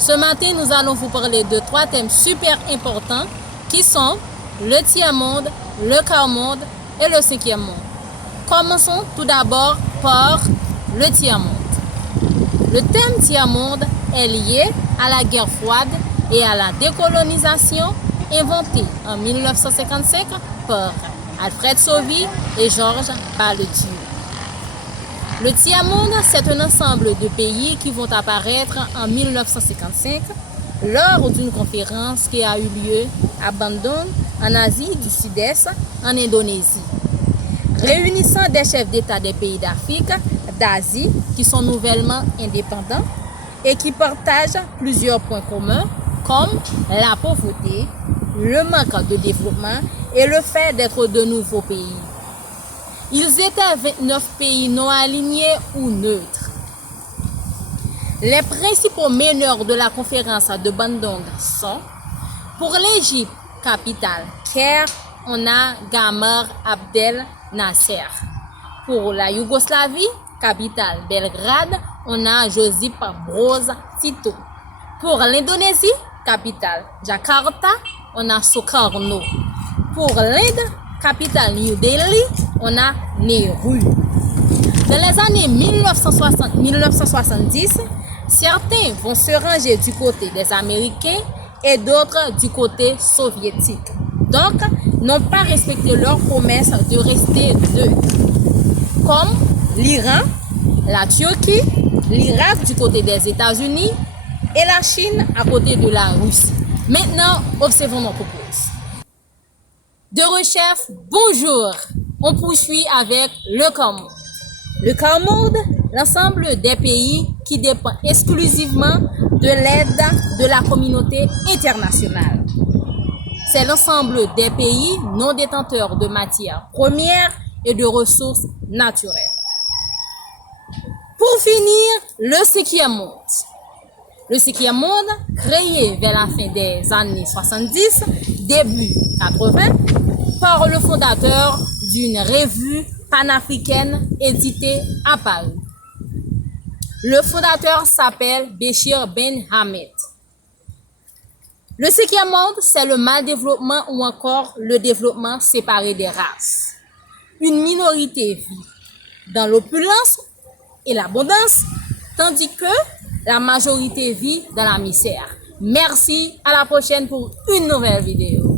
Ce matin, nous allons vous parler de 3 thèmes super importants qui sont le tiers-monde, le quart-monde et le cinquième monde. Commençons tout d'abord par le tiers-monde. Le thème tiers-monde est lié à la guerre froide et à la décolonisation inventée en 1955 par Alfred Sauvy et Georges Balletier. Le tiers-monde, c'est un ensemble de pays qui vont apparaître en 1955 lors d'une conférence qui a eu lieu à Bandung, en Asie du Sud-Est, en Indonésie, réunissant des chefs d'État des pays d'Afrique, d'Asie, qui sont nouvellement indépendants et qui partagent plusieurs points communs comme la pauvreté, le manque de développement et le fait d'être de nouveaux pays. Ils étaient 29 pays non alignés ou neutres. Les principaux meneurs de la conférence de Bandung sont: pour l'Égypte, capitale Caire, on a Gamal Abdel Nasser. Pour la Yougoslavie, capitale Belgrade, on a Josip Broz Tito. Pour l'Indonésie, capitale Jakarta, on a Sukarno. Pour l'Inde, capitale New Delhi, on a Nehru. Dans les années 1960-1970, certains vont se ranger du côté des Américains et d'autres du côté soviétique. Donc, n'ont pas respecté leur promesse de rester neutres. Comme l'Iran, la Turquie, l'Irak du côté des États-Unis et la Chine à côté de la Russie. Maintenant, observons nos propos. De recherche, bonjour. On poursuit avec le quart-monde. Le quart-monde, l'ensemble des pays qui dépendent exclusivement de l'aide de la communauté internationale. C'est l'ensemble des pays non détenteurs de matières premières et de ressources naturelles. Pour finir, le cinquième monde. Le cinquième monde, créé vers la fin des années 70, début 80, par le fondateur d'une revue panafricaine éditée à Paris. Le fondateur s'appelle Béchir Ben Hamed. Le cinquième monde, c'est le mal-développement ou encore le développement séparé des races. Une minorité vit dans l'opulence et l'abondance, tandis que la majorité vit dans la misère. Merci, à la prochaine pour une nouvelle vidéo.